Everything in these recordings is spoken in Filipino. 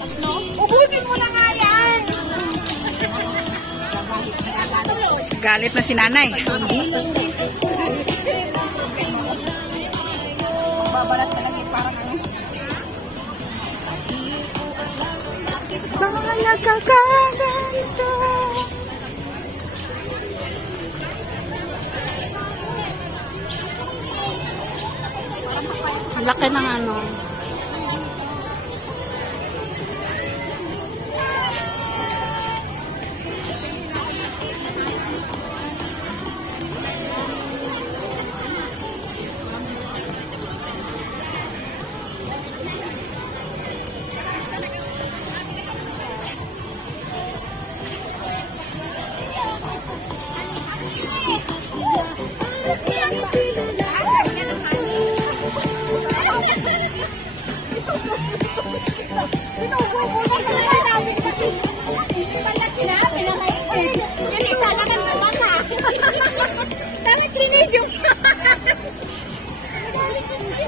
Tatlo? Ubusin mo na nga yan! Galit na si nanay. Babalat ka lang eh, parang ano. Mga nagkakanto. Ang laki ng ano.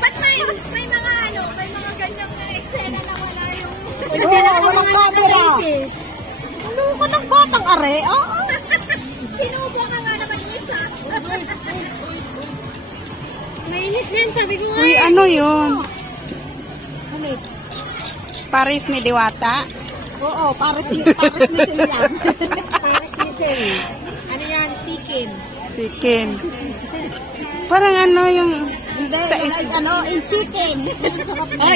Ba't may mga ano, may mga ganyang eksena na wala yung... Walang camera. Ano ka ng batang are? Oo. Sinubo ka nga naman isa. Mainit yan, sabi ko nga. Uy, ano yun? Paris ni Diwata? Oo, Paris ni Sil yan. Paris ni Sil. Ano yan? Sikin. Sikin. Parang ano yung... Hindi, ano, in chicken.